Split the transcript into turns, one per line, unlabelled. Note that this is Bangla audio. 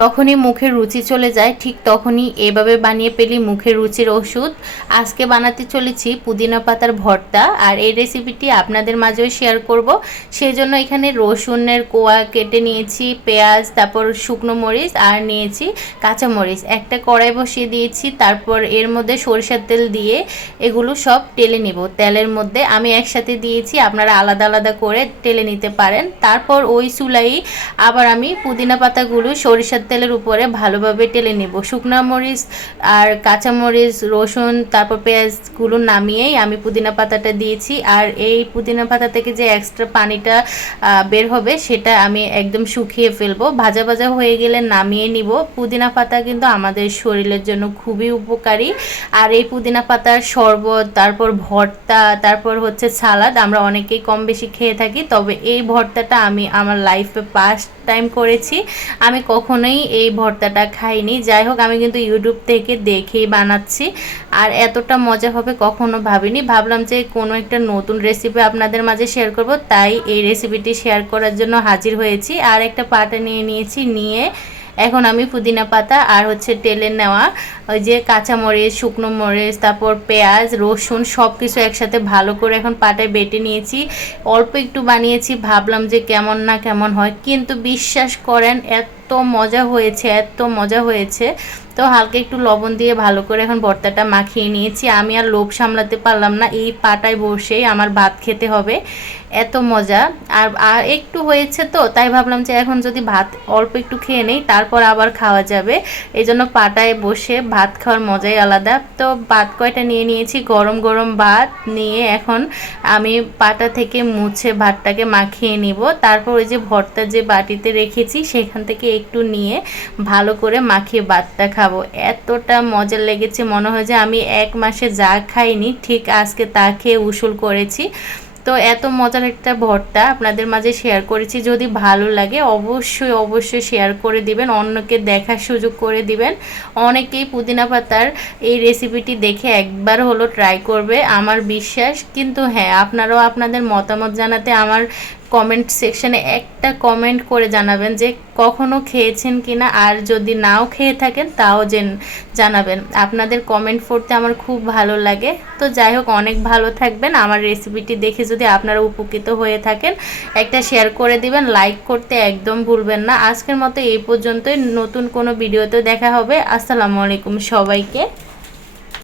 তখনই মুখের রুচি চলে যায়, ঠিক তখনই এভাবে বানিয়ে পেলি মুখের রুচির ওষুধ। আজকে বানাতে চলেছি পুদিনা পাতার ভর্তা আর এই রেসিপিটি আপনাদের মাঝেও শেয়ার করব। সেই জন্য এখানে রসুনের কোয়া কেটে নিয়েছি, পেঁয়াজ, তারপর শুকনো মরিচ আর নিয়েছি কাঁচা মরিচ। একটা কড়াই বসিয়ে দিয়েছি, তারপর এর মধ্যে সরিষার তেল দিয়ে এগুলো সব টেলে নিব। তেলের মধ্যে আমি একসাথে দিয়েছি, আপনারা আলাদা আলাদা করে টেলে নিতে পারেন। তারপর ওই চুলাই আবার আমি পুদিনা পাতাগুলো সরিষার তেলের উপরে ভালোভাবে টেলে নেব। শুকনো মরিচ আর কাঁচা মরিচ, রসুন, তারপর পেঁয়াজগুলো নামিয়েই আমি পুদিনা পাতাটা দিয়েছি। আর এই পুদিনা পাতা থেকে যে এক্সট্রা পানিটা বের হবে সেটা আমি একদম শুকিয়ে ফেলব। ভাজা ভাজা হয়ে গেলে নামিয়ে নিব। পুদিনা পাতা কিন্তু আমাদের শরীরের জন্য খুবই উপকারী। আর এই পুদিনা পাতার শরবত, তারপর ভর্তা, তারপর হচ্ছে সালাদ, আমরা অনেকেই কম বেশি খেয়ে থাকি। তবে এই ভর্তাটা আমি আমার লাইফে ফার্স্ট টাইম করেছি। আমি কখনোই এই ভর্তাটা খাইনি। যাই হোক, আমি কিন্তু ইউটিউব থেকে দেখেই বানাচ্ছি। আর এতটা মজা হবে কখনো ভাবিনি। ভাবলাম যে কোনো একটা নতুন রেসিপি আপনাদের মাঝে শেয়ার করব। তাই এই রেসিপিটি শেয়ার করার জন্য হাজির হয়েছি। আর একটা পাটা নিয়ে নিয়েছি। নিয়ে এখন আমি পুদিনা পাতা আর হচ্ছে তেলে নেওয়া। ওই যে কাঁচামরিচ, শুকনো মরিচ, তারপর পেঁয়াজ, রসুন সব কিছু একসাথে ভালো করে এখন পাটায় বেটে নিয়েছি। অল্প একটু বানিয়েছি, ভাবলাম যে কেমন না কেমন হয়। কিন্তু বিশ্বাস করেন, এত মজা হয়েছে, এত মজা হয়েছে। তো হালকা একটু লবণ দিয়ে ভালো করে এখন ভর্তাটা মাখিয়ে নিয়েছি। আমি আর লোভ সামলাতে পারলাম না, এই পাটায় বসেই আমার ভাত খেতে হবে। এত মজা। আর আর একটু হয়েছে তো, তাই ভাবলাম যে এখন যদি ভাত অল্প একটু খেয়ে নেই, তারপর আবার খাওয়া যাবে। এই জন্য পাটায় বসে ভাত খাওয়ার মজাই আলাদা। তো ভাত কয়টা নিয়ে নিয়েছি? গরম গরম ভাত নিয়ে এখন আমি পাটা থেকে মুছে ভাতটাকে মাখিয়ে নিব। তারপর ওই যে ভর্তা যে বাটিতে রেখেছি, সেখান থেকে একটু নিয়ে ভালো করে মাখিয়ে ভাতটা খাব। এতটা মজা লেগেছে, মনে হয় যে আমি এক মাসে যা খাইনি, ঠিক আজকে তা খেয়ে উসুল করেছি। তো এত মজার একটা ভর্তা আপনাদের মাঝে শেয়ার করেছি। যদি ভালো লাগে, অবশ্যই অবশ্যই শেয়ার করে দিবেন, অন্যকে দেখার সুযোগ করে দিবেন। অনেকেই পুদিনা পাতার এই রেসিপিটি দেখে একবার হলো ট্রাই করবে, আমার বিশ্বাস। কিন্তু হ্যাঁ আপনারাও আপনাদের মতামত জানাতে আমার কমেন্ট সেকশনে একটা কমেন্ট করে জানাবেন যে কখনো খেয়েছেন কিনা, আর যদি নাও খেয়ে থাকেন তাও জেন, জানাবেন। আপনাদের কমেন্ট পড়তে আমার খুব ভালো লাগে। তো যাই হোক, অনেক ভালো থাকবেন। আমার রেসিপিটি দেখে যদি আপনারা উপকৃত হয়ে থাকেন, একটা শেয়ার করে দিবেন লাইক করতে একদম ভুলবেন না। আজকের মতো এই পর্যন্তই। নতুন কোনো ভিডিওতে দেখা হবে। আসসালামু আলাইকুম সবাইকে।